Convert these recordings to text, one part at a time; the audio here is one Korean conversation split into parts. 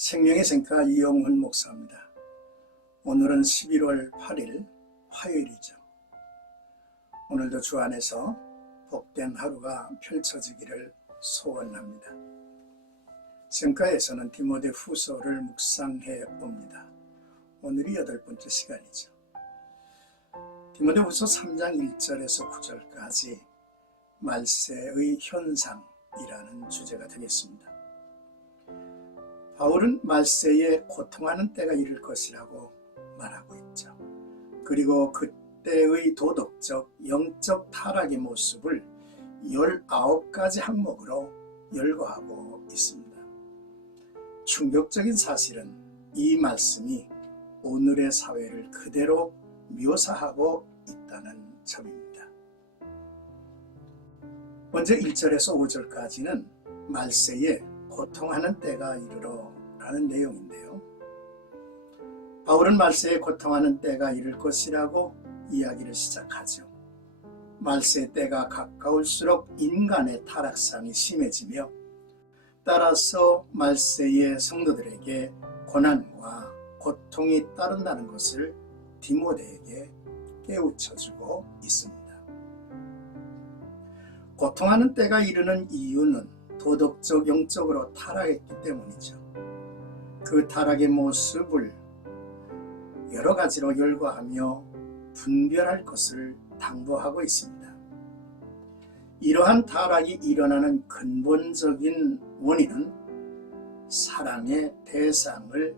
생명의 생가 이영훈 목사입니다. 오늘은 11월 8일 화요일이죠. 오늘도 주 안에서 복된 하루가 펼쳐지기를 소원합니다. 생가에서는 디모데 후서를 묵상해 봅니다. 오늘이 8번째 시간이죠. 디모데 후서 3장 1절에서 9절까지 말세의 현상이라는 주제가 되겠습니다. 바울은 말세에 고통하는 때가 이를 것이라고 말하고 있죠. 그리고 그때의 도덕적, 영적 타락의 모습을 19가지 항목으로 열거하고 있습니다. 충격적인 사실은 이 말씀이 오늘의 사회를 그대로 묘사하고 있다는 점입니다. 먼저 1절에서 5절까지는 말세에 고통하는 때가 이르러 라는 내용인데요. 바울은 말세에 고통하는 때가 이를 것이라고 이야기를 시작하죠. 말세 때가 가까울수록 인간의 타락상이 심해지며 따라서 말세의 성도들에게 고난과 고통이 따른다는 것을 디모데에게 깨우쳐주고 있습니다. 고통하는 때가 이르는 이유는 도덕적, 영적으로 타락했기 때문이죠. 그 타락의 모습을 여러 가지로 열거하며 분별할 것을 당부하고 있습니다. 이러한 타락이 일어나는 근본적인 원인은 사랑의 대상을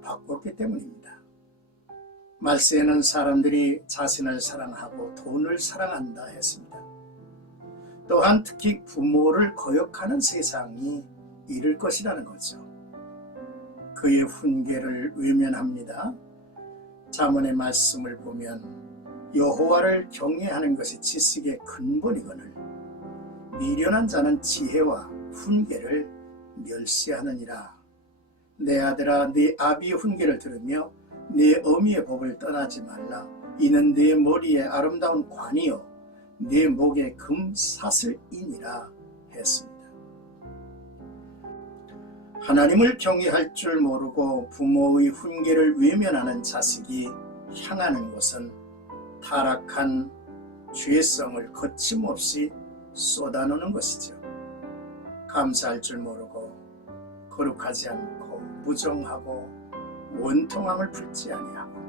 바꿨기 때문입니다. 말세에는 사람들이 자신을 사랑하고 돈을 사랑한다 했습니다. 또한 특히 부모를 거역하는 세상이 이를 것이라는 거죠. 그의 훈계를 외면합니다. 잠언의 말씀을 보면 여호와를 경외하는 것이 지식의 근본이거늘 미련한 자는 지혜와 훈계를 멸시하느니라. 내 아들아, 네 아비의 훈계를 들으며 네 어미의 법을 떠나지 말라. 이는 네 머리에 아름다운 관이요 네 목에 금사슬이니라 했습니다. 하나님을 경외할 줄 모르고 부모의 훈계를 외면하는 자식이 향하는 곳은 타락한 죄성을 거침없이 쏟아놓는 것이죠. 감사할 줄 모르고 거룩하지 않고 무정하고 원통함을 품지 아니하고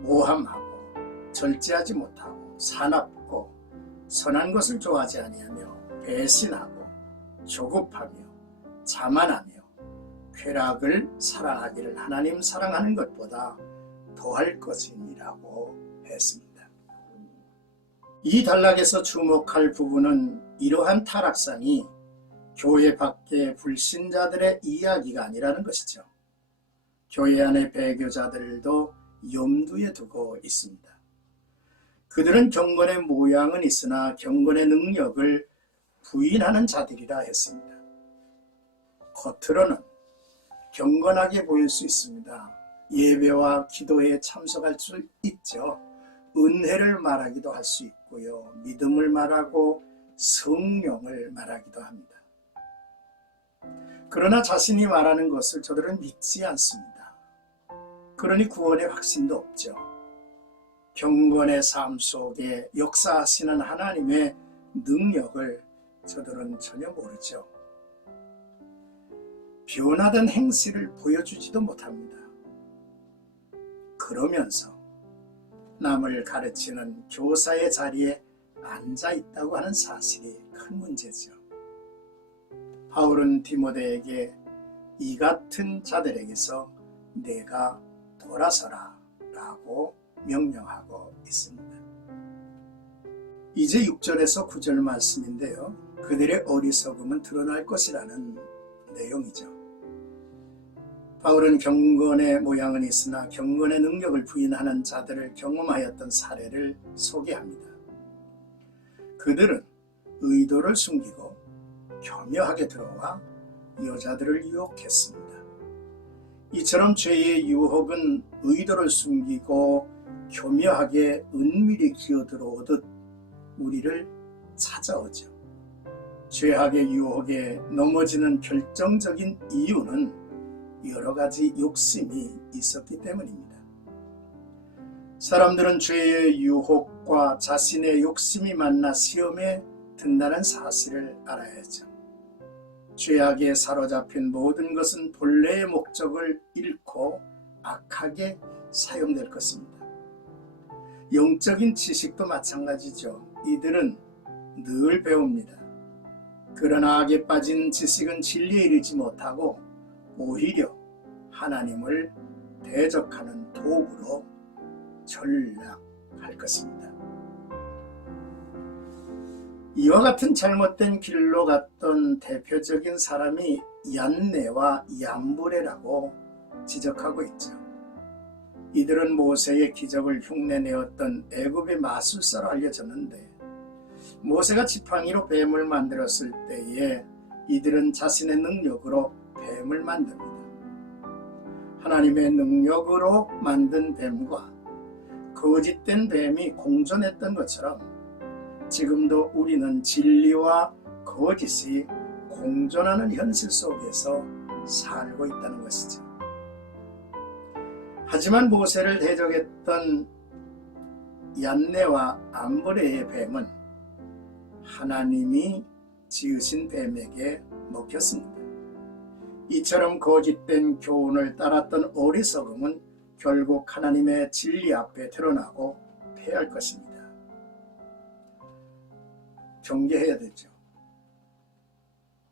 모함하고 절제하지 못하고 사납고 선한 것을 좋아하지 아니하며 배신하고 조급하며 자만하며 쾌락을 사랑하기를 하나님 사랑하는 것보다 더할 것이니라고 했습니다. 이 단락에서 주목할 부분은 이러한 타락상이 교회 밖의 불신자들의 이야기가 아니라는 것이죠. 교회 안의 배교자들도 염두에 두고 있습니다. 그들은 경건의 모양은 있으나 경건의 능력을 부인하는 자들이라 했습니다. 겉으로는 경건하게 보일 수 있습니다. 예배와 기도에 참석할 수 있죠. 은혜를 말하기도 할 수 있고요. 믿음을 말하고 성령을 말하기도 합니다. 그러나 자신이 말하는 것을 저들은 믿지 않습니다. 그러니 구원의 확신도 없죠. 경건의 삶 속에 역사하시는 하나님의 능력을 저들은 전혀 모르죠. 변화된 행실을 보여주지도 못합니다. 그러면서 남을 가르치는 교사의 자리에 앉아 있다고 하는 사실이 큰 문제죠. 바울은 디모데에게 이 같은 자들에게서 내가 돌아서라 라고 명령하고 있습니다. 이제 6절에서 9절 말씀인데요. 그들의 어리석음은 드러날 것이라는 내용이죠. 바울은 경건의 모양은 있으나 경건의 능력을 부인하는 자들을 경험하였던 사례를 소개합니다. 그들은 의도를 숨기고 교묘하게 들어와 여자들을 유혹했습니다. 이처럼 죄의 유혹은 의도를 숨기고 교묘하게 은밀히 기어들어오듯 우리를 찾아오죠. 죄악의 유혹에 넘어지는 결정적인 이유는 여러 가지 욕심이 있었기 때문입니다. 사람들은 죄의 유혹과 자신의 욕심이 만나 시험에 든다는 사실을 알아야죠. 죄악에 사로잡힌 모든 것은 본래의 목적을 잃고 악하게 사용될 것입니다. 영적인 지식도 마찬가지죠. 이들은 늘 배웁니다. 그러나 악에 빠진 지식은 진리에 이르지 못하고 오히려 하나님을 대적하는 도구로 전락할 것입니다. 이와 같은 잘못된 길로 갔던 대표적인 사람이 얀네와 얀브레라고 지적하고 있죠. 이들은 모세의 기적을 흉내내었던 애굽의 마술사로 알려졌는데 모세가 지팡이로 뱀을 만들었을 때에 이들은 자신의 능력으로 뱀을 만듭니다. 하나님의 능력으로 만든 뱀과 거짓된 뱀이 공존했던 것처럼 지금도 우리는 진리와 거짓이 공존하는 현실 속에서 살고 있다는 것이죠. 하지만 모세를 대적했던 얀네와 얀브레의 뱀은 하나님이 지으신 뱀에게 먹혔습니다. 이처럼 거짓된 교훈을 따랐던 어리석음은 결국 하나님의 진리 앞에 드러나고 패할 것입니다. 경계해야 되죠.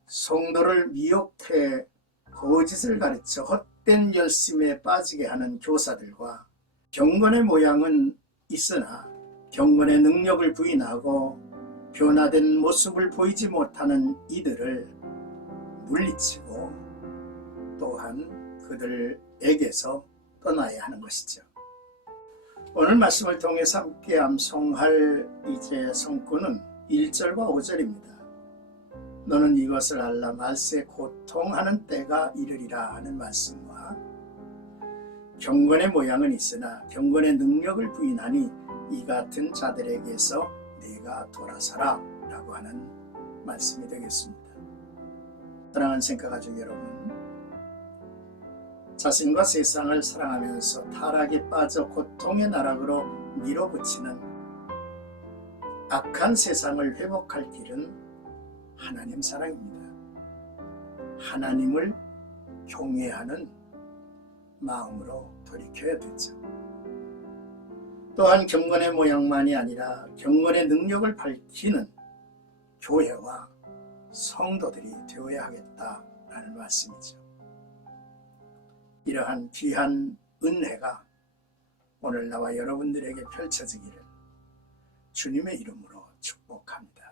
성도를 미혹해 거짓을 가르쳐 헛된 열심에 빠지게 하는 교사들과 경건의 모양은 있으나 경건의 능력을 부인하고 변화된 모습을 보이지 못하는 이들을 물리치고 또한 그들에게서 떠나야 하는 것이죠. 오늘 말씀을 통해서 함께 암송할 이제 성구는 1절과 5절입니다. 너는 이것을 알라 말세 고통하는 때가 이르리라 하는 말씀과 경건의 모양은 있으나 경건의 능력을 부인하니 이 같은 자들에게서 네가 돌아서라 라고 하는 말씀이 되겠습니다. 사랑하는 생각가족 여러분, 자신과 세상을 사랑하면서 타락에 빠져 고통의 나락으로 밀어붙이는 악한 세상을 회복할 길은 하나님 사랑입니다. 하나님을 경외하는 마음으로 돌이켜야 되죠. 또한 경건의 모양만이 아니라 경건의 능력을 밝히는 교회와 성도들이 되어야 하겠다라는 말씀이죠. 이러한 귀한 은혜가 오늘 나와 여러분들에게 펼쳐지기를 주님의 이름으로 축복합니다.